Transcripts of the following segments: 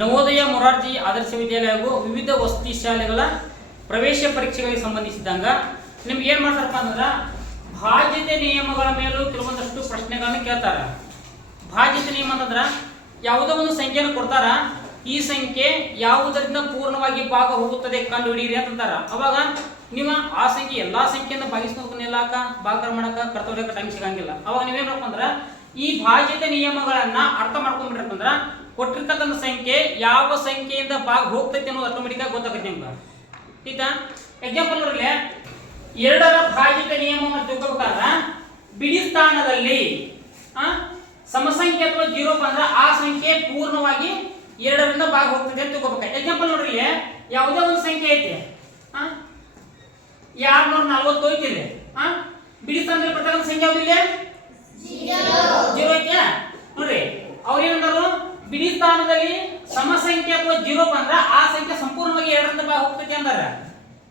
ನವೋದಯ ಮೊರಾರ್ಜಿ ಆದರ್ಶ ವಿದ್ಯಾಲಯ ಹಾಗೂ ವಿವಿಧ ವಸತಿ ಶಾಲೆಗಳ ಪ್ರವೇಶ ಪರೀಕ್ಷೆಗಳಿಗೆ ಸಂಬಂಧಿಸಿದಂಗ ನಿಮ್ಗೆ ಏನು ಮಾಡ್ತಾರಪ್ಪ ಅಂದ್ರೆ ಬಾಧ್ಯತೆ ನಿಯಮಗಳ ಮೇಲೂ ಕೆಲವೊಂದಷ್ಟು ಪ್ರಶ್ನೆಗಳನ್ನು ಕೇಳ್ತಾರೆ. ಬಾಧ್ಯತೆ ನಿಯಮ ಅಂತಂದ್ರೆ ಯಾವುದೋ ಒಂದು ಸಂಖ್ಯೆಯನ್ನು ಕೊಡ್ತಾರ, ಈ ಸಂಖ್ಯೆ ಯಾವುದರಿಂದ ಪೂರ್ಣವಾಗಿ ಭಾಗ ಹೋಗುತ್ತದೆ ಕಂಡು ಹಿಡಿಯಿರಿ ಅಂತಾರ. ಅವಾಗ ನೀವು ಆ ಸಂಖ್ಯೆ ಎಲ್ಲಾ ಸಂಖ್ಯೆಯಿಂದ ಭಾಗಿಸ್ಕೊಳಕ ಭಾಗ ಮಾಡಕ ಕರ್ತವ್ಯ ಟೈಮ್ ಸಿಗಂಗಿಲ್ಲ. ಅವಾಗ ನೀವೇನ್ ಮಾಡಪ್ಪ ಅಂದ್ರೆ ಈ ಬಾಧ್ಯತೆ ನಿಯಮಗಳನ್ನ ಅರ್ಥ ಮಾಡ್ಕೊಂಡ್ಬಿಟ್ರಪ್ಪ ಅಂದ್ರೆ ಕೊಟ್ಟಿರ್ತಕ್ಕಂಥ ಸಂಖ್ಯೆ ಯಾವ ಸಂಖ್ಯೆಯಿಂದ ಭಾಗ ಹೋಗ್ತೈತಿ ಅನ್ನೋದು ಆಟೋಮೆಟಿಕ್ ಆಗಿ ಗೊತ್ತಾಗುತ್ತೆ ನಿಮ್ಗೆ. ಆಯ್ತಾ? ಎಕ್ಸಾಂಪಲ್ ನೋಡ್ರಿ, 2ರ ಬಾಧ್ಯತೆ ನಿಯಮವನ್ನು ತಿಳ್ಕೊಬೇಕಾದ್ರೆ ಬಿಡಿ ಸ್ಥಾನದಲ್ಲಿ ಸಮಸಂಖ್ಯೆ ಅಥವಾ 0 ಬಂದ್ರೆ ಆ ಸಂಖ್ಯೆ ಪೂರ್ಣವಾಗಿ 2ರಿಂದ ಭಾಗ ಹೋಗ್ತದೆ ಅಂತ ತಿಳ್ಕೊಬೇಕು. ಎಕ್ಸಾಂಪಲ್ ನೋಡ್ರಿ, ಯಾವುದೇ ಒಂದು ಸಂಖ್ಯೆ ಐತಿ 240 ಐತಿದೆ, ಬಿಡಿ ಸ್ಥಾನದಲ್ಲಿ ಬರ್ತಕ್ಕಂಥ ಸಂಖ್ಯೆ ಯಾವ್ದಿಲ್ಲ 0 ಐತೆ ನೋಡ್ರಿ. ಅವ್ರು ಏನಂದ್ರು ಬಿಡಿ ಸ್ಥಾನದಲ್ಲಿ ಸಮಸಂಖ್ಯೆ ಅಥವಾ 0 ಬಂದ್ರೆ ಆ ಸಂಖ್ಯೆ ಸಂಪೂರ್ಣವಾಗಿ 2ರಿಂದ ಭಾಗ ಹೋಗ್ತೈತಿ ಅಂದಾರ.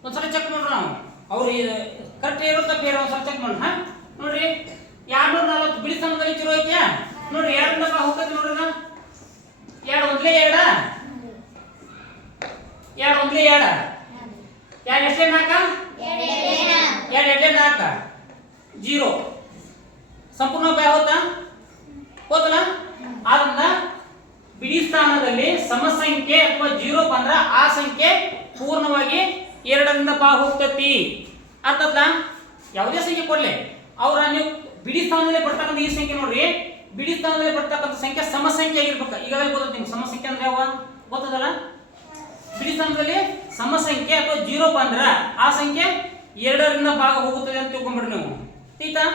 ಒಂದ್ಸಲ ಚೆಕ್ ಮಾಡ್ರಿ, ನಾವು ಅವ್ರು ಕರೆಕ್ಟ್ ಇರುತ್ತ ಬೇರೆ ಒಂದ್ಸಲ ಚೆಕ್ ಮಾಡೋಣ. ನೋಡ್ರಿ 240 ಬಿಡಿ ಸ್ಥಾನದಲ್ಲಿ 0 ಐತೆ ನೋಡ್ರಿ, 2ರಿಂದ ಭಾಗ ಹೋಗ್ತೈತಿ ನೋಡ್ರಿ. 2 ಒಂದ್ಲೇ 2 2 ಒಂದ್ಲೇ 2 2 ಎಷ್ಟೇ 4 2 2 4 0 ಸಂಪೂರ್ಣ ಭಾಗ ಹೋತಾ ಹೋತಲ್ಲ. ಆದ್ರಿಂದ ಬಿಡಿ ಸ್ಥಾನದಲ್ಲಿ ಸಮಸಂಖ್ಯೆ ಅಥವಾ 0 ಬಂದ್ರೆ ಆ ಸಂಖ್ಯೆ ಪೂರ್ಣವಾಗಿ 2ರಿಂದ ಭಾಗ ಹೋಗ್ತತಿ. ಅರ್ಥದ ಯಾವುದೇ ಸಂಖ್ಯೆ ಕೊಡ್ಲಿ, ಅವ್ರ ನೀವು ಬಿಡಿ ಸ್ಥಾನದಲ್ಲಿ ಬರ್ತಕ್ಕಂಥ ಈ ಸಂಖ್ಯೆ ನೋಡ್ರಿ, ಬಿಡಿ ಸ್ಥಾನದಲ್ಲಿ ಬರ್ತಕ್ಕಂಥ ಸಂಖ್ಯೆ ಸಮಸಂಖ್ಯೆ ಆಗಿರ್ಬೇಕು. ಈಗಾಗಲೇ ಗೊತ್ತೈತಿ ನಿಮ್ಗೆ ಸಮಸಂಖ್ಯೆ ಅಂದ್ರೆ ಯಾವ ಗೊತ್ತದಲ್ಲ. ಬಿಡಿ ಸ್ಥಾನದಲ್ಲಿ ಸಮಸಂಖ್ಯೆ ಅಥವಾ 0 ಬಂದ್ರೆ ಆ ಸಂಖ್ಯೆ 2ರಿಂದ ಭಾಗ ಹೋಗುತ್ತದೆ ಅಂತ ತಿಳ್ಕೊಂಡ್ಬಿಡ್ರಿ ನೀವು. ತೀತಾ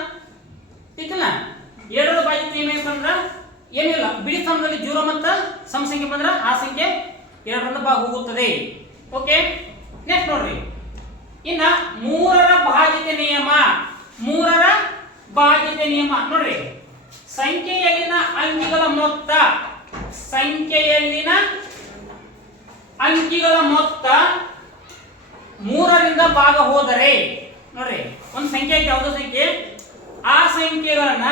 ತೀತಲ್ಲ 2ರ ಬಾಧ್ಯತೆ ನಿಯಮ ಏನಂದ್ರೆ ಏನಿಲ್ಲ, ಬಿಡಿ ಸ್ಥಾನದಲ್ಲಿ 0 ಮತ್ತು ಸಮಸಂಖ್ಯೆ ಬಂದ್ರೆ ಆ ಸಂಖ್ಯೆ 2ರಿಂದ ಭಾಗ ಹೋಗುತ್ತದೆ. ಓಕೆ, ನೆಕ್ಸ್ಟ್ ನೋಡ್ರಿ, ಇನ್ನ 3ರ ಬಾಧ್ಯತೆ ನಿಯಮ. 3ರ ಬಾಧ್ಯತೆ ನಿಯಮ ನೋಡ್ರಿ, ಸಂಖ್ಯೆಯಲ್ಲಿನ ಅಂಕಿಗಳ ಮೊತ್ತ, ಸಂಖ್ಯೆಯಲ್ಲಿನ ಅಂಕಿಗಳ ಮೊತ್ತ 3ರಿಂದ ಭಾಗ ಹೋದರೆ ನೋಡ್ರಿ, ಒಂದು ಸಂಖ್ಯೆ ಐತೆ ಯಾವುದೋ ಸಂಖ್ಯೆ, ಆ ಸಂಖ್ಯೆಗಳನ್ನ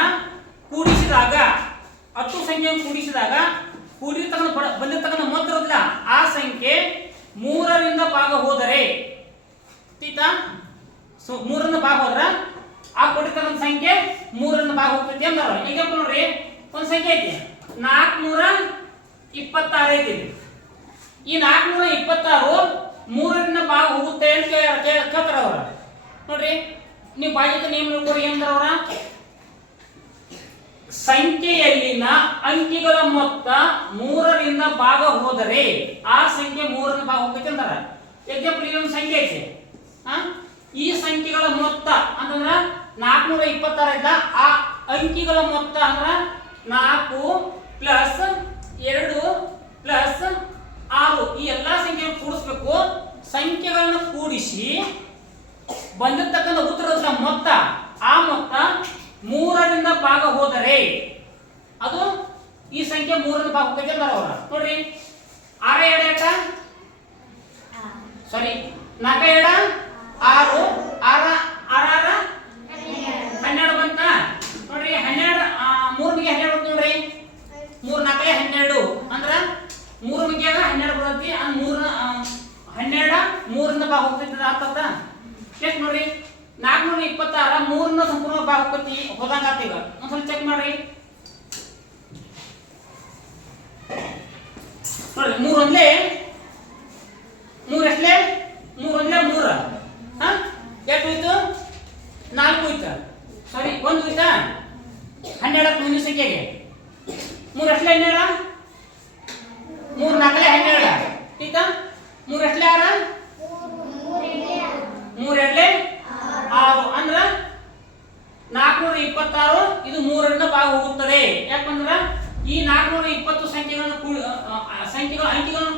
ಕೂಡಿಸಿದಾಗ 10 ಸಂಖ್ಯೆಯನ್ನು ಕೂಡಿಸಿದಾಗ ಬಂದಿರತಕ್ಕಂಥ ಮೊತ್ತ ಇರೋದಿಲ್ಲ, ಆ ಸಂಖ್ಯೆ 3ರಿಂದ ಭಾಗ ಹೋದರೆ ತೀತಾ 3ರಿಂದ ಭಾಗ ಹೋದ್ರ ಆ ಕೊಟ್ಟಿರ್ತಕ್ಕಂಥ ಸಂಖ್ಯೆ 3ರಿಂದ ಭಾಗ ಹೋಗ್ತೈತಿ ಅಂದಾರ. ಈಗ ನೋಡ್ರಿ, ಒಂದು ಸಂಖ್ಯೆ ಐತಿ 426 ಐತಿ. ಈ 426 3ರಿಂದ ಭಾಗ ಹೋಗುತ್ತೆ ಅಂತ ಕೇಳ್ತಾರ ಅವ್ರ. ನೋಡ್ರಿ, ನೀವು ಬಾಧ್ಯತೆ ನಿಯಮ ನೋಡ್ಕೊರಿ ಏನಂತಾರ ಅವ್ರ, ಸಂಖ್ಯೆಯಲ್ಲಿನ ಅಂಕಿಗಳ ಮೊತ್ತ 3ರಿಂದ ಭಾಗ ಹೋದರೆ ಆ ಸಂಖ್ಯೆ 3ರಿಂದ ಭಾಗ ಹೋಗ್ತೈತಿ ಅಂತಾರ. ಎಕ್ಸಾಂಪಲ್ ಇದೊಂದು ಸಂಖ್ಯೆ ಐತಿ, ಈ ಸಂಖ್ಯೆಗಳ ಮೊತ್ತ ಅಂತಂದ್ರ 426 ಇದ್ದ ಆ ಅಂಕಿಗಳ ಮೊತ್ತ ಅಂದ್ರ 4 ಪ್ಲಸ್ 2 ಪ್ಲಸ್ 6 ಈ ಎಲ್ಲಾ ಸಂಖ್ಯೆ ಕೂಡಿಸ್ಬೇಕು. ಸಂಖ್ಯೆಗಳನ್ನ ಕೂಡಿಸಿ ಬಂದಿರತಕ್ಕಂಥ ಉತ್ತರದ ಮೊತ್ತ, ಆ ಮೊತ್ತ 3ರಿಂದ ಭಾಗ ಹೋದರೆ ಅದು ಈ ಸಂಖ್ಯೆ 3ರಿಂದ ಭಾಗ ಹೋಗ್ತೈತೆ ಅಂತಾರ ಅವ್ರ. ನೋಡ್ರಿ, 6 2 ಸಾರಿ 4 2 6 6 6 12 ಬಂತ ನೋಡ್ರಿ. 12 3ಗೆ 12 ಬಂತು ನೋಡ್ರಿ, 3 4 12 ಅಂದ್ರ 3 ಗೆ 12 ಬರುತ್ತೆ. 12 3ರಿಂದ ಭಾಗ ಹೋಗ್ತೈತೆ ಅರ್ಥ. ಚೆಕ್ ನೋಡ್ರಿ, 426 3ರಿಂದ ಸಂಪೂರ್ಣ ಭಾಗ ಹೋಗ್ತೈತಿ ಹೋದಂಗ ಆತ. ಈಗ ಒಂದ್ಸಲ ಚೆಕ್ ಮಾಡ್ರಿ, ನೋಡ್ರಿ 3 ಒಂದ್ಲೆ 3 ಎಷ್ಟಲೇ 3 ಒಂದ್ಲೆ 3 ಎಷ್ಟು ಹೋಯ್ತು 4 ಹೋಯ್ತು, ಸಾರಿ 1 ಹೋಯ್ತಾ 12 ಮುಂದಿನ ಸಂಖ್ಯೆಗೆ 3 ಎಷ್ಟಲೇ 12 3 4 12 ಆಯ್ತಾ. 3 ಎಷ್ಟಲೇ 6 3 2 6 ಅಂದ್ರ 426 ಇದು 3ರಿಂದ ಭಾಗ ಹೋಗುತ್ತದೆ. ಯಾಕಂದ್ರ ಈ 420 ಅಂಕಿಗಳನ್ನು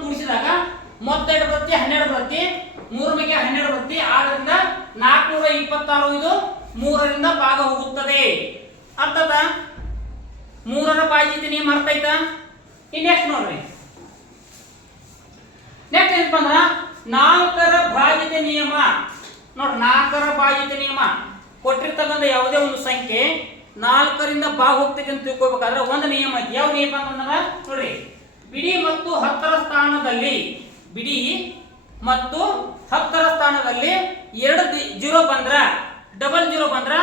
ಕೂಡಿಸಿದಾಗ ಮೊತ್ತ 2 ಬರುತ್ತೆ, 12 ಬರುತ್ತೆ, 3 ಗೆ 12 ಬರುತ್ತೆ. ಆದ್ರಿಂದ 426 ಇದು 3ರಿಂದ ಭಾಗ ಹೋಗುತ್ತದೆ. ಅರ್ಥದ 3ರ ಬಾಧ್ಯತೆ ನಿಯಮ ಅರ್ಥ ಆಯ್ತಾ? ಇನ್ ನೆಕ್ಸ್ಟ್ ನೋಡ್ರಿ, ನೆಕ್ಸ್ಟ್ ಏನಪ್ಪ ಅಂದ್ರ 4ರ ಬಾಧ್ಯತೆ ನಿಯಮ. ನೋಡ್ರಿ, 4ರ ಬಾಧ್ಯತೆ ನಿಯಮ ಕೊಟ್ಟಿರ್ತಕ್ಕಂಥ ಯಾವುದೇ ಒಂದು ಸಂಖ್ಯೆ 4ರಿಂದ ಭಾಗ ಹೋಗ್ತೈತಿ ಅಂತ ತಿಳ್ಕೊಬೇಕಾದ್ರೆ ಒಂದು ನಿಯಮ ಐತಿ. ಯಾವ ನಿಯಮ ಅಂತಂದ್ರ ನೋಡ್ರಿ, ಬಿಡಿ ಮತ್ತು 10ರ ಸ್ಥಾನದಲ್ಲಿ ಬಿಡಿ ಮತ್ತು 10ರ ಸ್ಥಾನದಲ್ಲಿ 2 0 ಬಂದ್ರ ಡಬಲ್ 0 ಬಂದ್ರ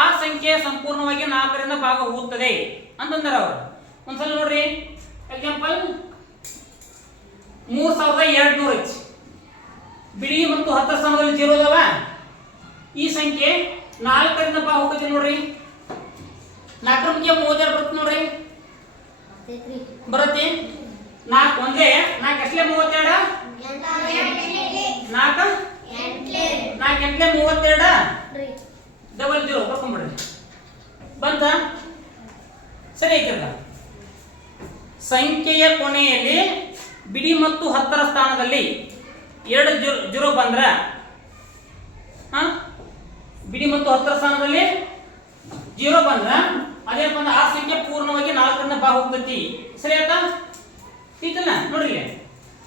ಆ ಸಂಖ್ಯೆ ಸಂಪೂರ್ಣವಾಗಿ 4ರಿಂದ ಭಾಗ ಹೋಗುತ್ತದೆ ಅಂತಂದ್ರೆ ಅವರು ಒಂದ್ಸಲ ನೋಡ್ರಿ ಎಕ್ಸಾಂಪಲ್ 3200 ಐತಿ ಬಿಡಿ ಮತ್ತು 10ರ ಸ್ಥಾನದಲ್ಲಿ 0 ಅದಾವ ಈ ಸಂಖ್ಯೆ 4ರಿಂದ ಭಾಗ ಹೋಗುತ್ತೆ ನೋಡ್ರಿ 4 ರ ಬಗ್ಗೆ 32 ಬರುತ್ತೆ ನೋಡ್ರಿ ಬರುತ್ತೆ 4 ಒಂದೇ 4 ಎಷ್ಟಲೇ 32 4 ಎಂಟ್ಲೆ 32 ಡಬಲ್ 0 ಬರ್ಕೊಂಡ್ಬಿಡ್ರಿ ಬಂತ ಸರಿ ಐತಲ್ಲ ಸಂಖ್ಯೆಯ ಕೊನೆಯಲ್ಲಿ ಬಿಡಿ ಮತ್ತು 10ರ ಸ್ಥಾನದಲ್ಲಿ 2 0 ಬಂದ್ರ ಬಿಡಿ ಮತ್ತು 10ರ ಸ್ಥಾನದಲ್ಲಿ 0 ಬಂದ್ರ ಅದೇ ಬಂದ ಆ ಸಂಖ್ಯೆ ಪೂರ್ಣವಾಗಿ 4ರಿಂದ ಭಾಗ ಹೋಗ್ತೈತಿ ಸರಿ ಆಯ್ತಾ ಐತಲ್ಲ ನೋಡ್ರಿ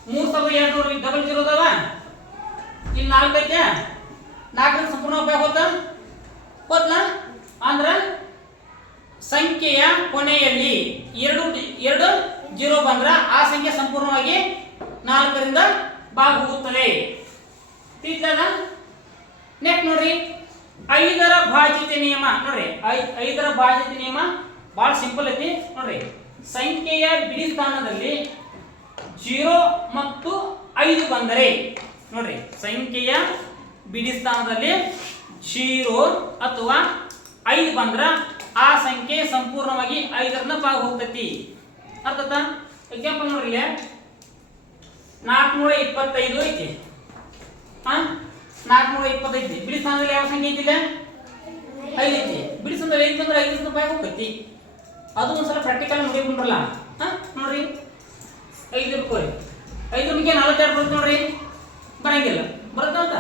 3200 ಡಬಲ್ 0 ಅದಾವ ಇಲ್ಲಿ 4 ಐತೆ 4ರಿಂದ ಸಂಪೂರ್ಣ ಭಾಗ ಹೋಗ್ತಾ ಅಂದ್ರ ಸಂಖ್ಯೆಯ ಕೊನೆಯಲ್ಲಿ 2 0 ಬಂದ್ರ ಆ ಸಂಖ್ಯೆ ಸಂಪೂರ್ಣವಾಗಿ 4ರಿಂದ ಭಾಗ ಹೋಗುತ್ತದೆ ತಿಳಿತದ ನೆಕ್ಸ್ಟ್ ನೋಡ್ರಿ 5ರ ಭಾಜ್ಯತೆ ನಿಯಮ ನೋಡ್ರಿ 5ರ ಭಾಜ್ಯತೆ ನಿಯಮ ಬಹಳ ಸಿಂಪಲ್ ಐತಿ ನೋಡ್ರಿ ಸಂಖ್ಯೆಯ ಬಿಡಿ ಸ್ಥಾನದಲ್ಲಿ 0 ಮತ್ತು 5 ಬಂದರೆ ನೋಡ್ರಿ ಸಂಖ್ಯೆಯ ಬಿಡಿ ಸ್ಥಾನದಲ್ಲಿ 0 ಅಥವಾ 5 ಬಂದ್ರ ಆ ಸಂಖ್ಯೆ ಸಂಪೂರ್ಣವಾಗಿ 5ರಿಂದ ಭಾಗ ಹೋಗ್ತೈತಿ ಅರ್ಥಾತ ಎಕ್ಸಾಂಪಲ್ ನೋಡ್ರಿ 425 ಐತಿ 425 ಬಿಡಿ ಸ್ಥಾನದಲ್ಲಿ ಯಾವ ಸಂಖ್ಯೆ ಐತಿಲ್ಲ 5 ಐತಿ ಬಿಡಿ ಸ್ಥಾನದಲ್ಲಿ 5 ಅಂದ್ರೆ 5ರಿಂದ ಭಾಗ ಹೋಗ್ತೈತಿ ಅದು ಒಂದ್ಸಲ ಪ್ರಾಕ್ಟಿಕಲ್ ನೋಡಿಕೊಂಡ್ರಲ್ಲ ನೋಡ್ರಿ 5 ಇಟ್ಕೋರಿ 5 ಬಗ್ಗೆ 42 ಬರುತ್ತೆ ನೋಡ್ರಿ ಬರಂಗಿಲ್ಲ ಬರುತ್ತ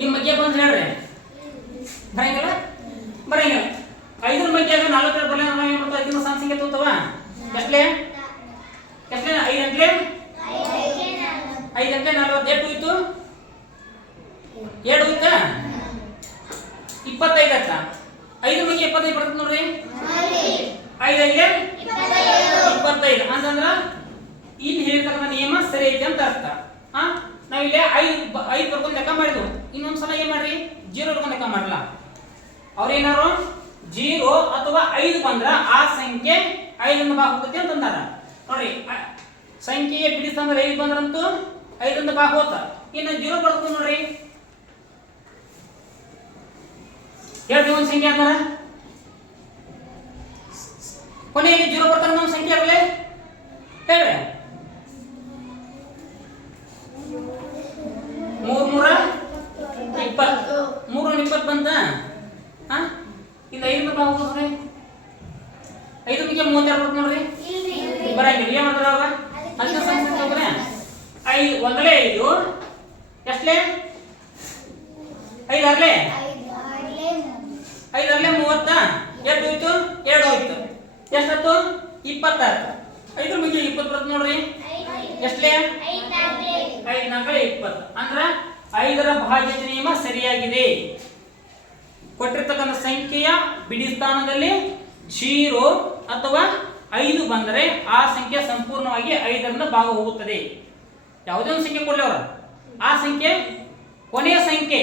ನಿಮ್ಮ ಬಗ್ಗೆ ಬಂದು ಹೇಳ್ರಿ ಬರಂಗಿಲ್ಲ 5ರ ಬಗ್ಗೆ 42 ಬರಲ್ಲ ನಾವು ಏನು ಮಾಡ್ತಾವ ಇದನ್ನ ಸಣ್ಣ ಸಂಖ್ಯೆ ತಗೋತಾವ ಎಷ್ಟಲೇ 5 ಗಂಟೆ 40 ಎಷ್ಟು ಹೋಯ್ತು 2 ಹೋಯ್ತಾ 25 ಆಯ್ತ 5 ಬಗ್ಗೆ 25 ಬರುತ್ತೆ ನೋಡ್ರಿ 5 5 25 ಅಂತಂದ್ರ ಇಲ್ಲಿ ಹೇಳಿರ್ತಕ್ಕಂಥ ನಿಯಮ ಸರಿ ಐತಿ ಅಂತ ಅರ್ಥ ನಾವಿಲ್ಲಿ 5 ಬರ್ಕೊಂಡು ಲೆಕ್ಕ ಮಾಡಿದ್ವು ಇನ್ನೊಂದ್ಸಲ ಏನ್ ಮಾಡ್ರಿ 0 ಬರ್ಕೊಂಡು ಲೆಕ್ಕ ಮಾಡಲ್ಲ ಅವ್ರೇನಾರು 0 ಅಥವಾ 5 ಬಂದ್ರ ಆ ಸಂಖ್ಯೆ 5ರಿಂದ ಭಾಗ ಹೋಗುತ್ತೆ ಅಂತಂದಾರ ನೋಡ್ರಿ ಸಂಖ್ಯೆಯ ಬಿಡಿ ಸ್ಥಾನದಲ್ಲಿ 5 ಬಂದ್ರಂತೂ 5ರಿಂದ ಭಾಗ ಹೋತ ಇನ್ನು 0 ಬರ್ತದೆ ನೋಡ್ರಿ ಹೇಳ್ರಿ ಒಂದು ಸಂಖ್ಯೆ ಅಂತಾರ ಕೊನೆಯಲ್ಲಿ 0 ಬರ್ತಾರ ನಮ್ಮ ಸಂಖ್ಯೆ ಆಗಲೇ ಹೇಳ್ರಿ 320 ಬಂತ ಇದು 5ರಿಂದ ಭಾಗ ಹೋಗ್ರಿ 5 ಬಗ್ಗೆ 32 ಬರುತ್ತೆ ನೋಡ್ರಿ ಬರಂಗಿಲ್ಲ ಏನ್ ಮಾಡ್ತಾರ ಅವಾಗ ಅದನ್ನ ಸಂಖ್ಯೆ ತಗೋರೆ 5 ಒಂದಲೇ 5 ಎಷ್ಟಲೇ 5 ಅರ್ಲೆ 30 ಎಷ್ಟು ಹೋಯ್ತು 2 ಹೋಯ್ತು ಎಷ್ಟಾಯ್ತು 26 5ರ ಬಗ್ಗೆ 20 ಬರುತ್ತೆ ನೋಡ್ರಿ ಎಷ್ಟಲೇ 5 4 20 ಅಂದ್ರ 5ರ ಭಾಜ್ಯತೆ ನಿಯಮ ಸರಿಯಾಗಿದೆ ಕೊಟ್ಟಿರ್ತಕ್ಕಂಥ ಸಂಖ್ಯೆಯ ಬಿಡಿ ಸ್ಥಾನದಲ್ಲಿ 0 ಅಥವಾ 5 ಬಂದರೆ ಆ ಸಂಖ್ಯೆ ಸಂಪೂರ್ಣವಾಗಿ 5ರಿಂದ ಭಾಗ ಹೋಗುತ್ತದೆ ಯಾವುದೇ ಒಂದು ಸಂಖ್ಯೆ ಕೊಡಲಿ ಅವರ ಆ ಸಂಖ್ಯೆ ಕೊನೆಯ ಸಂಖ್ಯೆ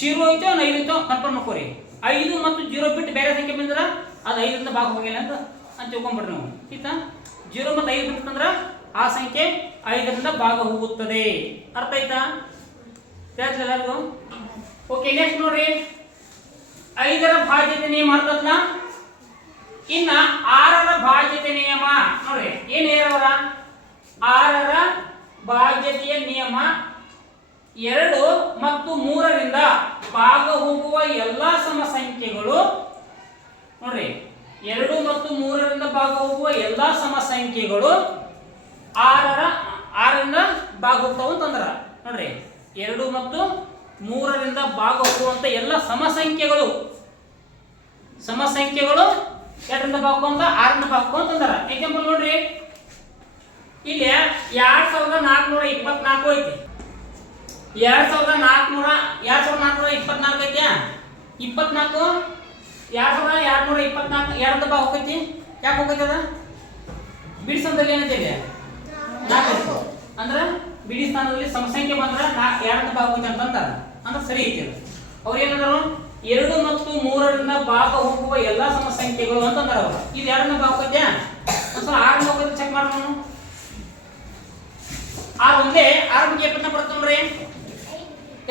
0 ಐತೋ 5 ಐತೋ ಕನ್ಫರ್ಮ್ ಮಾಡ್ಕೋರಿ 5 ಮತ್ತು 0 ಬಿಟ್ಟು ಬೇರೆ ಸಂಖ್ಯೆ ಬಂದ್ರ ಅದು 5ರಿಂದ ಭಾಗ ಹೋಗಿಲ್ಲ ಅಂತ ತಿಳ್ಕೊಂಡ್ಬಿಡ್ರಿ ನಾವು ಆಯ್ತಾ 0 ಮತ್ತು 5 ಬಿಟ್ಟಂದ್ರ ಆ ಸಂಖ್ಯೆ 5ರಿಂದ ಭಾಗ ಹೋಗುತ್ತದೆ ಅರ್ಥ ಆಯ್ತಾ ಎಲ್ಲರಿಗೂ ಓಕೆ ನೆಕ್ಸ್ಟ್ ನೋಡ್ರಿ 5ರ ಭಾಜ್ಯತೆ ನಿಯಮ ಅರ್ಥಲ್ಲ ಇನ್ನ 6ರ ಭಾಜ್ಯತೆ ನಿಯಮ ನೋಡ್ರಿ ಏನ್ ಹೇಳವರ 6ರ ಭಾಜ್ಯತೆಯ ನಿಯಮ 2 ಮತ್ತು 3ರಿಂದ ಭಾಗ ಹೋಗುವ ಎಲ್ಲಾ ಸಮ ಸಂಖ್ಯೆಗಳು ನೋಡ್ರಿ 2 ಮತ್ತು 3ರಿಂದ ಭಾಗ ಹೋಗುವ ಎಲ್ಲಾ ಸಮ ಸಂಖ್ಯೆಗಳು 6ರಿಂದ ಭಾಗ ಹೋಗ್ತಾವ ಅಂತಂದ್ರ ನೋಡ್ರಿ 2 ಮತ್ತು 3ರಿಂದ ಭಾಗ ಹೋಗುವಂತ ಎಲ್ಲ ಸಮ ಸಂಖ್ಯೆಗಳು 2ರಿಂದ ಭಾಗ ಹೋಗುವಂತ 6ರಿಂದ ಭಾಗ ಹೋಗುವಂತಂದ್ರ ಎಕ್ಸಾಂಪಲ್ ನೋಡ್ರಿ ಇಲ್ಲಿ 2424 ಐತಿ 2424 ಐತಿ 24 2224 2ರಿಂದ ಭಾಗ ಹೋಗೈತಿ ಯಾಕೆ ಹೋಗೈತಿ ಅದ ಬಿಡಿ ಸ್ಥಾನದಲ್ಲಿ ಏನೈತೆ ಇಲ್ಲಿ 4 ಅಂದ್ರೆ ಬಿಡಿ ಸ್ಥಾನದಲ್ಲಿ ಸಮಸಂಖ್ಯೆ ಬಂದ್ರೆ 2ರಿಂದ ಭಾಗ ಹೋಗುತ್ತೆ ಅಂತಂತಾರ ಅಂದ್ರೆ ಸರಿ ಐತಿ ಅದು. ಅವ್ರು ಏನಂದ್ರು 2 ಮತ್ತು 3ರಿಂದ ಭಾಗ ಹೋಗುವ ಎಲ್ಲಾ ಸಮಸಂಖ್ಯೆಗಳು ಅಂತಂದಾರ ಅವರು. ಇದು 2ರಿಂದ ಭಾಗ ಹೋಗುತ್ತೆ ಒಂದ್ಸಲ 6ರಿಂದ ಹೋಗೋದು ಚೆಕ್ ಮಾಡೋಣ. 6 ಒಂದೇ 6 ಗೆ 20 ಬರುತ್ತೆ ನೋಡ್ರಿ.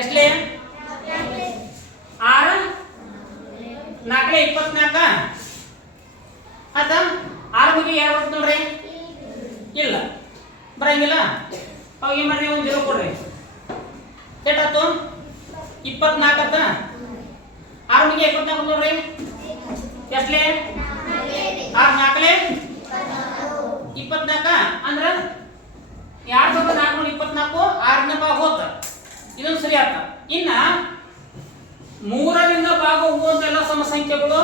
ಎಷ್ಟಲೇ 6 4 24 ಆತ 6 ಗೆ 2 ಬರುತ್ತೆ ನೋಡ್ರಿ. ಇಲ್ಲ ಬರಂಗಿಲ್ಲ. ಅವಾಗ ಏನ್ ಮಾಡ್ರಿ ಒಂದು 0 ಕೊಡ್ರಿ. ಎಷ್ಟಾಯ್ತು 24 ಆತ. 6 ಗೆ 24 ನೋಡ್ರಿ. ಎಷ್ಟಲೇ 6 4 24 ಅಂದ್ರೆ 2424 6ರಿಂದ ಭಾಗ ಹೋತ. ಇದೊಂದು ಸರಿ ಅರ್ಥ. ಇನ್ನ 3ರಿಂದ ಭಾಗ ಹೋಗುವಂತ ಎಲ್ಲ ಸಮಸಂಖ್ಯೆಗಳು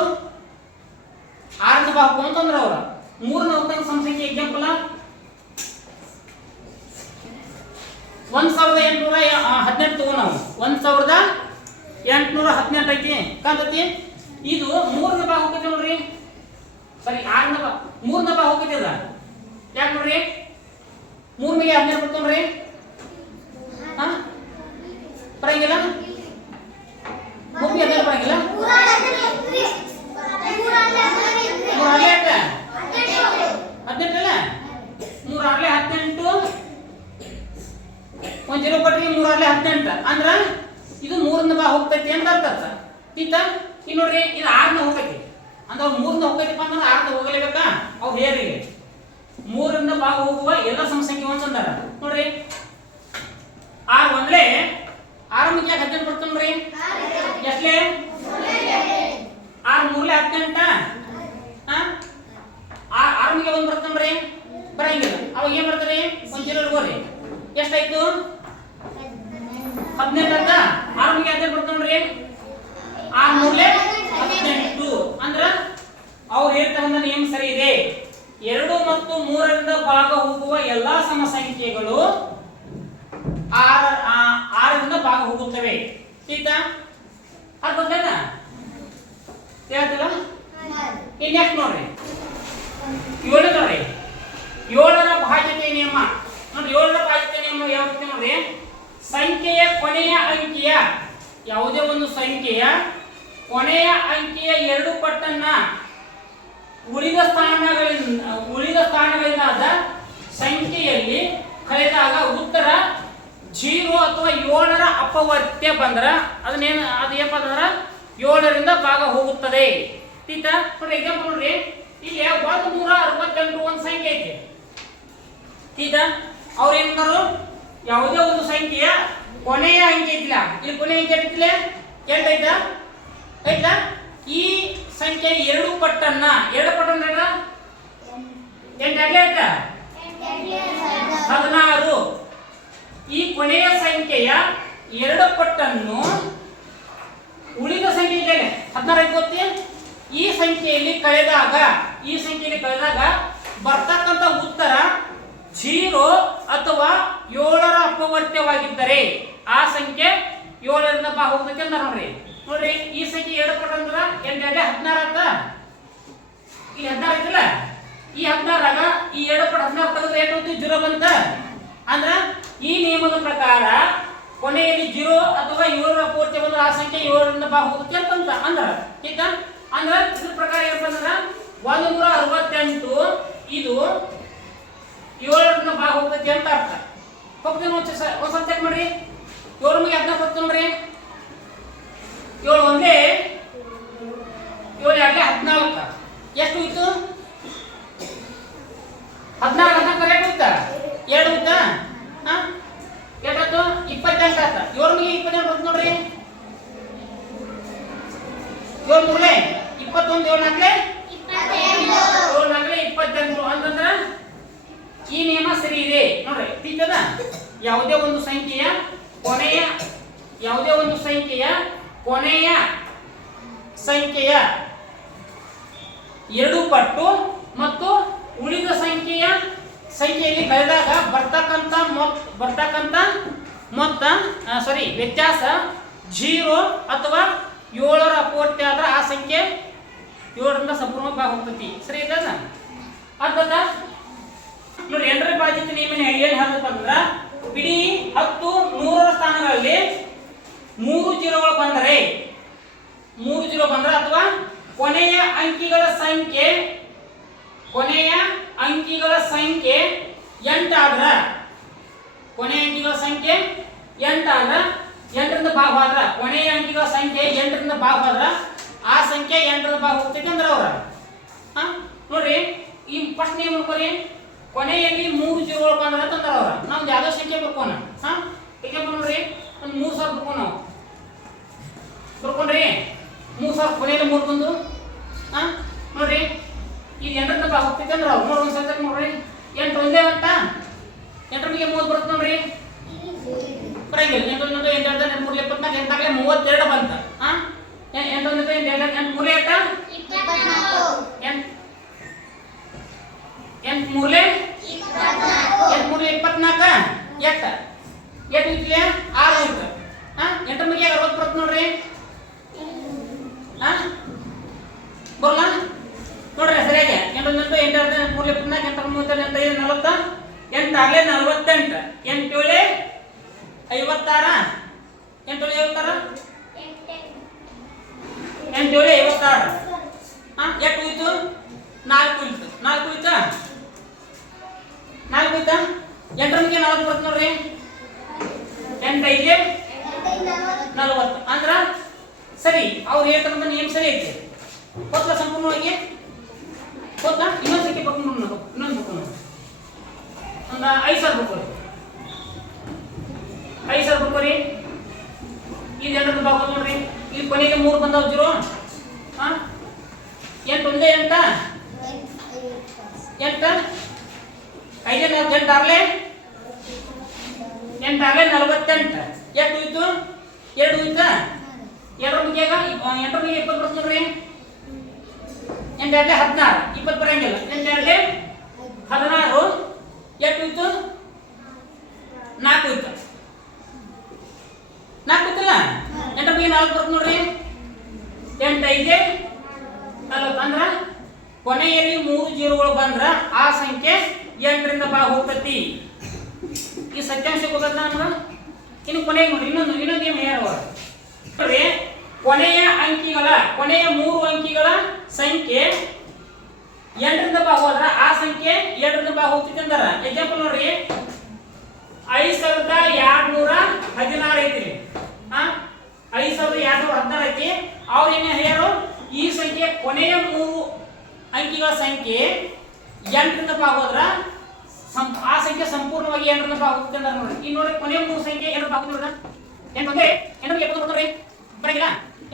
6ರಿಂದ ಭಾಗ ಅಂತಂದ್ರ ಅವ್ರ 3ರಿಂದ ಹೋಗ್ತಕ್ಕ ಸಮಸಂಖ್ಯೆ ಎಕ್ಸಾಂಪಲ್ 1818 ತಗೋ ನಾವು. 1818 ಐತಿ ಕಾಂತತಿ. ಇದು 3ರಿಂದ ಭಾಗ ಹೋಗ್ತೈತಿ ನೋಡ್ರಿ. ಸರಿ 6ರಿಂದ 3ರಿಂದ ಭಾಗ ಹೋಗ್ತೈತಿ ಅದ. ಯಾಕೆ ನೋಡ್ರಿ 3 ಗೆ 12 ಬರ್ತೋನ್ರಿ. ಹಾ ಬರಂಗಿಲ್ಲ. 3 ಗೆ 12 ಬರಂಗಿಲ್ಲ. 18 ಅಲ್ಲ 3 6 18 ಒಂದು 0 ಕೊಟ್ರಿ 3 6 18 ಅಂದ್ರ ಇದು 3ರಿಂದ ಭಾಗ ಹೋಗ್ತೈತಿ ಅಂತ ಅರ್ಥ. ಈಗ ನೋಡ್ರಿ ಇದು 6ರಿಂದ ಹೋಗ್ತೈತಿ ಅಂದ್ರೆ 3ರಿಂದ ಹೋಗ್ತೈತಿಪ್ಪ ಅಂದ್ರೆ 6ರಿಂದ ಹೋಗಲೇಬೇಕಾ. ಅವ್ರು ಹೇರಿಗೆ 3ರಿಂದ ಭಾಗ ಹೋಗುವ ಎಲ್ಲ ಸಮಸಂಖ್ಯೆ ಅಂತಂದಾರ ನೋಡ್ರಿ. 6 ಒಂದ್ಲೆ 6 ಗೆ 18 ಬರ್ತನ್ರಿ. ಎಷ್ಟಲೇ 6 3 18 6 ಗೆ 1 ಬರ್ತನ್ರಿ. ಬರಂಗಿಲ್ಲ. ಅವಾಗ ಏನ್ ಬರ್ತದೆ ಒಂದು 0 ಇಟ್ಕೋರಿ. ಎಷ್ಟಾಯ್ತು 18 ಅಂತ. 6 ಗೆ 18 ಬರ್ತನ್ರಿ. 6 3 18 ಅಂದ್ರ ಅವ್ರು ಹೇಳ್ತಕ್ಕಂಥ ನಿಯಮ ಸರಿ ಇದೆ. 2 ಮತ್ತು 3ರಿಂದ ಭಾಗ ಹೋಗುವ ಎಲ್ಲಾ ಸಮಸಂಖ್ಯೆಗಳು 6ರಿಂದ ಭಾಗ ಹೋಗುತ್ತವೆ. ಈಗ ಅರ್ಥ ಗೊತ್ತೇನಾ ಹೇಳ್ತಿಲ್ಲ. ಇನ್ ನೆಕ್ಸ್ಟ್ ನೋಡ್ರಿ 7 ನೋಡ್ರಿ 7ರ ಭಾಜ್ಯತೆ ನಿಯಮ ನೋಡ್ರಿ. 7ರ ಭಾಜ್ಯತೆ ನಿಯಮ ಯಾವ ರೀತಿ ನೋಡ್ರಿ. ಸಂಖ್ಯೆಯ ಕೊನೆಯ ಅಂಕಿಯ ಯಾವುದೇ ಒಂದು ಸಂಖ್ಯೆಯ ಕೊನೆಯ ಅಂಕಿಯ 2 ಪಟ್ಟನ್ನ ಉಳಿದ ಸ್ಥಾನಗಳಿಂದಾದ ಸಂಖ್ಯೆಯಲ್ಲಿ ಕಳೆದಾಗ ಉತ್ತರ 0 ಅಥವಾ 7ರ ಅಪವರ್ತ್ಯ ಬಂದ್ರ ಅದನ್ನೇನು ಅದು ಏನಪ್ಪ ಅಂದ್ರೆ 7ರಿಂದ ಭಾಗ ಹೋಗುತ್ತದೆ. ಈಗ ಫಾರ್ ಎಕ್ಸಾಂಪಲ್ ನೋಡ್ರಿ ಇಲ್ಲಿ 168 ಒಂದು ಸಂಖ್ಯೆ ಐತಿ. ಈಗ ಅವ್ರು ಏನ್ ಮಾಡ್ರು ಯಾವುದೇ ಒಂದು ಸಂಖ್ಯೆಯ ಕೊನೆಯ ಅಂಕಿ ಐತಿಲ್ಲ. ಇಲ್ಲಿ ಕೊನೆಯ ಅಂಕಿ ಐತಿಲ್ಲ 8 ಐತಾ ಐತಾ. ಈ ಸಂಖ್ಯೆ 2 ಪಟ್ಟನ್ನ 8 ಆಯ್ತಾ 16. ಈ ಕೊನೆಯ ಸಂಖ್ಯೆಯ 2 ಪಟ್ಟನ್ನು ಉಳಿದ ಸಂಖ್ಯೆ ಇದೆ 16 ಗೊತ್ತಿ. ಈ ಸಂಖ್ಯೆಯಲ್ಲಿ ಕಳೆದಾಗ ಬರ್ತಕ್ಕಂಥ ಉತ್ತರ 0 ಅಥವಾ 7ರ ಅಪವರ್ತ್ಯವಾಗಿದ್ದರೆ ಆ ಸಂಖ್ಯೆ 7ರಿಂದ ಭಾಗ ಹೋಗ್ತೈತೆ ಅಂತ ನೋಡ್ರಿ. ನೋಡ್ರಿ ಈ ಸಂಖ್ಯೆ 2 ಪಟ್ಟು ಅಂದ್ರ 8 16 ಅಂತ. ಈ 16 ಐತಿಲ್ಲ ಈ 16 ಈ 2 ಪಟ್ಟು 16 ತೆಗೆದ್ರೆ ಎಷ್ಟು ಹೋಗ್ತಿ 0 ಬಂತ ಅಂದ್ರ ಈ ನಿಯಮದ ಪ್ರಕಾರ ಕೊನೆಯಲ್ಲಿ 0 ಅಥವಾ 7ರ ಅಪವರ್ತ್ಯ ಬಂದ್ರೆ ಆ ಸಂಖ್ಯೆ 7ರಿಂದ ಭಾಗ ಹೋಗುತ್ತೆ ಅಂತ ಅಂದ್ರ. ಈಗ ಅಂದ್ರ ಇದ್ರ ಪ್ರಕಾರ ಏನಪ್ಪ ಅಂದ್ರ 168 ಇದು 7ರಿಂದ ಭಾಗ ಹೋಗ್ತೈತಿ ಅಂತ ಅರ್ಥ. ಹೋಗ್ತೀನಿ ಒಂದ್ಸಲ ಚೆಕ್ ಮಾಡ್ರಿ. 7 ಗೆ 16 ಬರ್ತದೆ ನೋಡ್ರಿ. 7 ಒಂದೇ 7 2 14 ಎಷ್ಟು ಹೋಯ್ತು 14 14 ಕರೆಕ್ಟ್ ಹೋಯ್ತಾ 2 ಹೋಯ್ತಾ. ಎಷ್ಟಾಯ್ತು 28 ಆತ. 7 ಗೆ 28 ಬರ್ತದೆ ನೋಡ್ರಿ. 7 3 21 7 4 28 ಅಂತಂದ್ರ ಈ ನಿಯಮ ಸರಿ ಇದೆ ನೋಡ್ರಿ. ತಿಳ್ತದ ಯಾವುದೇ ಒಂದು ಸಂಖ್ಯೆಯ ಕೊನೆಯ ಸಂಖ್ಯೆಯ 2 ಪಟ್ಟು ಮತ್ತು ಉಳಿದ ಸಂಖ್ಯೆಯಲ್ಲಿ ಕಳೆದಾಗ ಬರ್ತಕ್ಕಂಥ ಮೊತ್ತ ವ್ಯತ್ಯಾಸ 0 ಅಥವಾ 7ರ ಅಪವರ್ತ್ಯ ಆದ್ರೆ ಆ ಸಂಖ್ಯೆ 7ರಿಂದ ಸಂಪೂರ್ಣವಾಗಿ ಭಾಗ ಹೋಗ್ತೈತಿ. ಸರಿ ಇದ್ದದ ಅರ್ಥದ ನೋಡಿ ಎಂಟರ ಬಾಧ್ಯತೆ ನಿಯಮ ಏನ್ ಹೇಳ್ತಪ್ಪ ಅಂದ್ರ ಬಿಡಿ 10 100ರ ಸ್ಥಾನಗಳಲ್ಲಿ 3 0ಗಳು ಬಂದರೆ 3 0 ಬಂದ್ರೆ ಅಥವಾ ಕೊನೆಯ ಅಂಕಿಗಳ ಸಂಖ್ಯೆ 8 ಆದ್ರ ಕೊನೆಯ ಅಂಕಿಗಳ ಸಂಖ್ಯೆ 8 ಆದ್ರ 8ರಿಂದ ಭಾಗ ಆದ್ರ ಕೊನೆಯ ಅಂಕಿಗಳ ಸಂಖ್ಯೆ 8ರಿಂದ ಭಾಗ ಆದ್ರ ಆ ಸಂಖ್ಯೆ 8ರಿಂದ ಭಾಗ ಹೋಗ್ತೈತಿ ಅಂದ್ರೆ ಅವರ ನೋಡ್ರಿ ಈ ಫಸ್ಟ್ ನೇಮ್ ನೋಡ್ಕೊರಿ ಕೊನೆಯಲ್ಲಿ 3 0ಗಳು ಬಂದ್ರೆ ಅಂತಂದ್ರ ಅವರ ನಾವು ಯಾವ್ದೋ ಸಂಖ್ಯೆ ಬರ್ಕೋಣ ಎಕ್ಸಾಂಪಲ್ ನೋಡ್ರಿ ಒಂದು 3000 ಬರ್ಕೋಣ ನಾವು ಬರ್ಕೊಂಡ್ರಿ 3000 ಕೊನೆಯಲ್ಲಿ 3 ಬಂದು ನೋಡ್ರಿ ಇದು 8ರಿಂದ ಭಾಗ ಹೋಗ್ತೈತಿ ಅಂದ್ರೆ ಅವ್ರು ನೋಡಿ ಒಂದ್ಸಲ ನೋಡ್ರಿ 8 ಒಂದೇ ಅಂತ 8 ಗೆ 30 ಬರುತ್ತೆ ನೋಡ್ರಿ ಬರಂಗಿಲ್ಲ 8 1 8 2 3 24 8 32 ಬಂತ 8 1 8 8 3 8 ಮಗೆ 60 ಬರುತ್ತೆ ನೋಡ್ರಿ ಬರಲ್ಲ ನೋಡ್ರಿ ಸರಿಯಾಗಿ 8 1 8 2 3 24 8 3 40 8 ಆಗಲೇ 48 8 7 56 8 7 56 8 7 56 ಎಷ್ಟು ಹೋಯ್ತು 4 ಹೋಯ್ತು 4 ಹೋಯ್ತಾ 4 ಹೋಯ್ತಾ 8 ಗೆ 40 ಬರುತ್ತೆ ನೋಡ್ರಿ 8 5 40 ಅಂದ್ರ ಸರಿ ಅವ್ರು ಹೇಳ್ತಾರಂತ ನಿಯಮ ಸರಿ ಐತಿ ಗೊತ್ತಾ ಸಂಪೂರ್ಣವಾಗಿ ಗೊತ್ತಾ ಇನ್ನೊಂದು ಸಂಖ್ಯೆ ಬರ್ಕೊಂಡು ಇನ್ನೊಂದು ಬರ್ಕೊಂಡು ಒಂದು 5000 ಬರ್ಕೊಳ್ಳಿ 5000 ಬರ್ಕೊಳ್ಳಿ ಇದು 8ರಿಂದ ಭಾಗ ನೋಡ್ರಿ ಇಲ್ಲಿ ಕೊನೆಗೆ 3 ಬಂದವು 0 8 ಒಂದೇ 8 8 5 8 ಆಗಲೇ 48 ಎಷ್ಟು ಹೋಯ್ತು 2 ಹೋಯ್ತಾ 2 ಗೆ 20 ಬರುತ್ತೆ ನೋಡ್ರಿ 8 2 16 20 ಬರಂಗಿಲ್ಲ 8 2 16 ಎಷ್ಟು ಹೋಯ್ತು 4 ಹೋಯ್ತು 4 ಹೋಯ್ತಲ್ಲ 8 ಗೆ 4 ಬರುತ್ತೆ ನೋಡ್ರಿ 8 5 40 ಅಂದ್ರ ಕೊನೆಯಲ್ಲಿ 3 0ಗಳು ಬಂದ್ರ ಆ ಸಂಖ್ಯೆ 8ರಿಂದ ಭಾಗ ಹೋಗ್ತತಿ ಈ ಸತ್ಯಾಂಶ ಗೊತ್ತ ನಮ್ಗೆ ಇನ್ನು ಕೊನೆಗೆ ನೋಡಿ ಇನ್ನೊಂದು ಏನು ಹೇಳುವ ನೋಡ್ರಿ ಕೊನೆಯ 3 ಅಂಕಿಗಳ ಸಂಖ್ಯೆ 8ರಿಂದ ಭಾಗ ಹೋದ್ರ ಆ ಸಂಖ್ಯೆ 7ರಿಂದ ಭಾಗ ಹೋಗ್ತೈತಿ ಅಂದಾರ ಎಕ್ಸಾಂಪಲ್ ನೋಡ್ರಿ 5216 ಐತಿ 5216 ಐತಿ ಅವ್ರ ಏನ ಹೇಳ್ಯಾರು ಈ ಸಂಖ್ಯೆ ಕೊನೆಯ 3 ಅಂಕಿಗಳ ಸಂಖ್ಯೆ 8ರಿಂದ ಭಾಗ ಹೋದ್ರ ಆ ಸಂಖ್ಯೆ ಸಂಪೂರ್ಣವಾಗಿ 8ರಿಂದ ಭಾಗ ಹೋಗ್ತೈತಿ ಅಂದಾರ ನೋಡ್ರಿ ಈಗ ನೋಡ್ರಿ ಕೊನೆಯ 3 ಸಂಖ್ಯೆ 8ರಿಂದ ಭಾಗ ನೋಡ್ರ 8 ಒಂದೇ 8 ಗೆ 70 ನೋಡ್ರಿ ಬರಂಗಿಲ್ಲ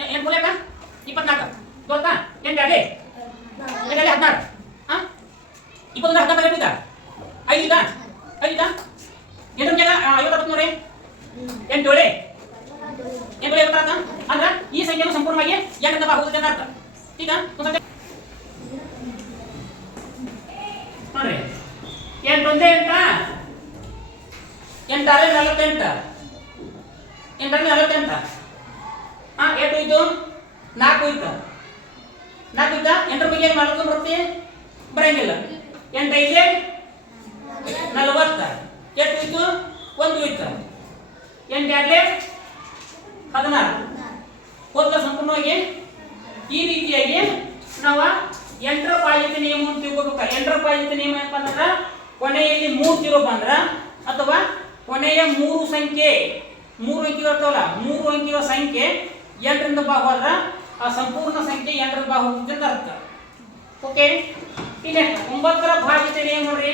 8 ಮೂಲೆ 24 ಗೊತ್ತಾ 8 2 8 16 21 16 ಐತಾ 5 ಐತಾ 8 ಗೆ 50 ನೋಡ್ರಿ 8 7 50 ಅಂದ್ರೆ ಈ ಸಂಖ್ಯೆಯನ್ನು ಸಂಪೂರ್ಣವಾಗಿ 8ರಿಂದ ಭಾಗ ಹೋಗುತ್ತೆ ಅಂತ ಅರ್ಥ ಈಗ ನೋಡ್ರಿ 8 ಒಂದೇ 8 8 48 8 48 8 ಹೋಯ್ತು 4 ಹೋಯ್ತು 4 ಹೋಯ್ತಾ 8 ಬಗ್ಗೆ ಮಾಡ್ಕೊಂಡು ಬರುತ್ತೆ ಬರಂಗಿಲ್ಲ 8 5 40 ಎಷ್ಟು ಹೋಯ್ತು 1 ಹೋಯ್ತು 8 2 16 ಹೋದ್ಲ ಸಂಪೂರ್ಣವಾಗಿ ಈ ರೀತಿಯಾಗಿ ನಾವು 8ರ ಬಾಧ್ಯತೆ ನಿಯಮವನ್ನು ತಿಳ್ಕೋಬೇಕು 8ರ ಬಾಧ್ಯತೆ ನಿಯಮ ಏನಪ್ಪ ಅಂದ್ರೆ ಕೊನೆಯಲ್ಲಿ 3 0 ಬಂದ್ರ ಅಥವಾ ಕೊನೆಯ 3 ಸಂಖ್ಯೆ 3 ಅಂಕಿಗಳು ಇರ್ತಾವಲ್ಲ 3 ಅಂಕಿಗಳ ಸಂಖ್ಯೆ 8ರಿಂದ ಭಾಗ ಹೋದ್ರ ಆ ಸಂಪೂರ್ಣ ಸಂಖ್ಯೆ 8ರಿಂದ ಭಾಗ ಹೋಗುತ್ತೆ ಅಂತ ಅರ್ಥ ಓಕೆ ಈಗ 9ರ ಬಾಧ್ಯತೆ ನಿಯಮ ನೋಡ್ರಿ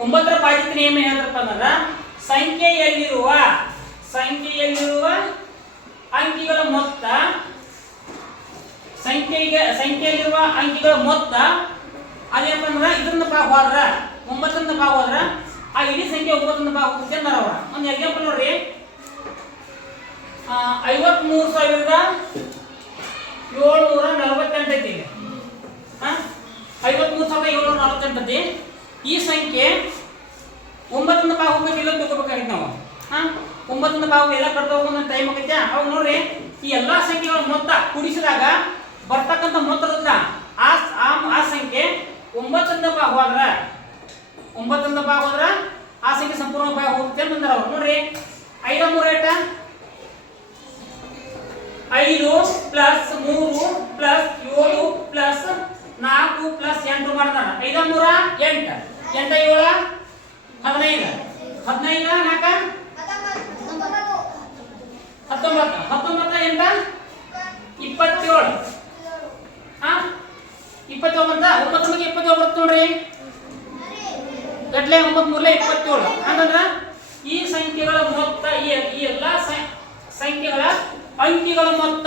9ರ ಬಾಧ್ಯತೆ ನಿಯಮ ಏನಂತಪ್ಪ ಅಂದ್ರೆ ಸಂಖ್ಯೆಯಲ್ಲಿರುವ ಅಂಕಿಗಳ ಮೊತ್ತ ಸಂಖ್ಯೆಯಲ್ಲಿರುವ ಅಂಕಿಗಳ ಮೊತ್ತ ಅದೇನಪ್ಪ ಅಂದ್ರೆ ಇದರಿಂದ ಭಾಗ ಹೋದ್ರ 9ರಿಂದ ಭಾಗ ಹೋದ್ರ ಆ ಇಡೀ ಸಂಖ್ಯೆ 9ರಿಂದ ಭಾಗ ಹೋಗುತ್ತೆ ಅಂತಾರ ಅವ್ರ ಒಂದು ಎಕ್ಸಾಂಪಲ್ ನೋಡ್ರಿ 53,748 ಐತಿ 53,748 ಐತಿ ಈ ಸಂಖ್ಯೆ 9ರಿಂದ ಭಾಗ ಹೋಗೋದಿಲ್ಲ ತಿಳ್ಕೊಬೇಕಾಗಿತ್ತು ನಾವು 9ರಿಂದ ಭಾಗ ಎಲ್ಲ ಕಟ್ತಾ ಹೋಗೋದು ಟೈಮ್ ಆಗೈತೆ ಅವಾಗ ನೋಡ್ರಿ ಈ ಎಲ್ಲಾ ಸಂಖ್ಯೆಗಳ ಮೊತ್ತ ಕೂಡಿಸಿದಾಗ ಬರ್ತಕ್ಕಂಥ ಮೊತ್ತ ಇರುತ್ತ ಆ ಸಂಖ್ಯೆ 9ರಿಂದ ಭಾಗ ಹೋದ್ರ 9ರಿಂದ ಭಾಗ ಹೋದ್ರ ಆ ಸಂಖ್ಯೆ ಸಂಪೂರ್ಣ ಭಾಗ ಹೋಗುತ್ತೆ ಅಂತ ಬಂದಾರ ಅವ್ರು ನೋಡ್ರಿ 5 3 8 5 ಪ್ಲಸ್ 3 ಪ್ಲಸ್ 7 ಪ್ಲಸ್ 4 ಪ್ಲಸ್ 8 ಮಾಡ್ತಾರ 5 3 8 8 7 15 15 4 19 19 8 27 ಹಾ 27 ಬಂತ 9 ಗೆ 27 ಬರುತ್ತೆ ನೋಡ್ರಿ ಗಟ್ಲೆ 9 3 27 ಅಂತಂದ್ರ ಈ ಸಂಖ್ಯೆಗಳ ಮೊತ್ತ ಈ ಎಲ್ಲಾ ಸಂಖ್ಯೆಗಳ ಅಂಕಿಗಳ ಮೊತ್ತ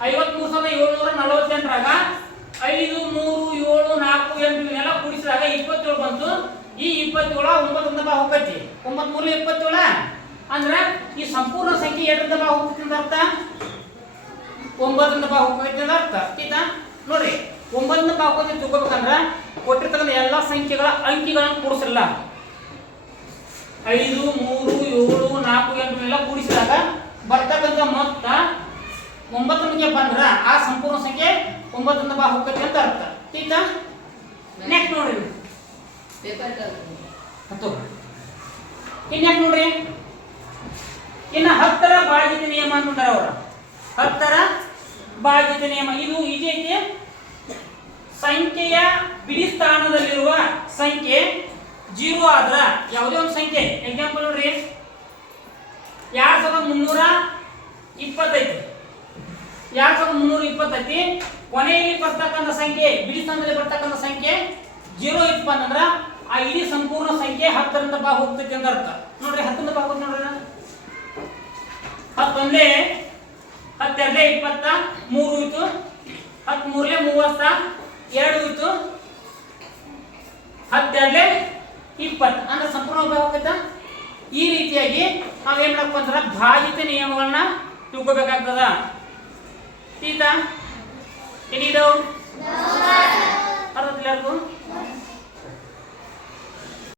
53748 ರಾಗ 5 3 7 4 8 ಇವನ್ನೆಲ್ಲ ಕೂಡಿಸಿದಾಗ 27 ಬಂತು ಈ 27 9ರಿಂದ ಭಾಗ ಹೋಗತಿ 9 3 27 ಅಂದ್ರೆ ಈ ಸಂಪೂರ್ಣ ಸಂಖ್ಯೆ 8ರಿಂದ ಭಾಗ ಹೋಗ್ತದೆ ಅಂತ ಅರ್ಥ 9ರಿಂದ ಭಾಗ ಹೋಗ್ತದೆ ಅಂತ ಅರ್ಥ ಆಯ್ತಾ ನೋಡ್ರಿ 9ರಿಂದ ಭಾಗ ಹೋಗ್ತದೆ ತಿಳ್ಕೊಬೇಕಂದ್ರ ಕೊಟ್ಟಿರ್ತಕ್ಕಂಥ ಎಲ್ಲಾ ಸಂಖ್ಯೆಗಳ ಅಂಕಿಗಳನ್ನು ಕೂಡಿಸಲ್ಲ 5 3 7 4 8 ಎಲ್ಲ ಕೂಡಿಸಿದಾಗ ಬರ್ತಕ್ಕಂಥ ಮೊತ್ತ 9ಕ್ಕೆ ಬಂದ್ರ ಆ ಸಂಪೂರ್ಣ ಸಂಖ್ಯೆ 9ರಿಂದ ಭಾಗ ಹೋಗ್ತದೆ ಅಂತ ಅರ್ಥ ಆಯ್ತಾ ನೆಕ್ಸ್ಟ್ ನೋಡ್ರಿ ಇನ್ಯಾಕ್ ನೋಡ್ರಿ ಇನ್ನ 10ರ ಭಾಗಿತ ನಿಯಮ ಅಂತಂದ್ರ ಅವ್ರ 10ರ ಭಾಗಿತ ನಿಯಮ ಇದು ಈಜಿ ಐತಿ ಸಂಖ್ಯೆಯ ಬಿಡಿ ಸ್ಥಾನದಲ್ಲಿರುವ ಸಂಖ್ಯೆ 0 ಆದ್ರ ಯಾವುದೇ ಒಂದು ಸಂಖ್ಯೆ ಎಕ್ಸಾಂಪಲ್ ನೋಡ್ರಿ 2320 ಕೊನೆಯಲ್ಲಿ ಬರ್ತಕ್ಕಂಥ ಸಂಖ್ಯೆ ಬಿಡಿ ಸ್ಥಾನದಲ್ಲಿ ಬರ್ತಕ್ಕಂಥ ಸಂಖ್ಯೆ 0 ಇತ್ತು ಅಂತಂದ್ರ ಆ ಇಡೀ ಸಂಪೂರ್ಣ ಸಂಖ್ಯೆ 10ರಿಂದ ಭಾಗ ಹೋಗ್ತೈತಿ ಅಂತ ಅರ್ಥ ನೋಡ್ರಿ 10ರಿಂದ ಭಾಗ ಹೋಗ್ತದೆ ನೋಡ್ರಿ 10 1 10 2 20 3 ಇತ್ತು 10 3 30 2 ಇತ್ತು 10 2 20 ಅಂದ್ರೆ ಸಂಪೂರ್ಣ ಭಾಗ ಹೋಗ್ತೈತ ಈ ರೀತಿಯಾಗಿ ನಾವು ಏನ್ ಮಾಡಬೇಕು ಅಂದ್ರೆ ಭಾಗಿತ ನಿಯಮಗಳನ್ನ ತಿಳ್ಕೋಬೇಕಾಗ್ತದ. ಆಯ್ತಾ? Any doubt?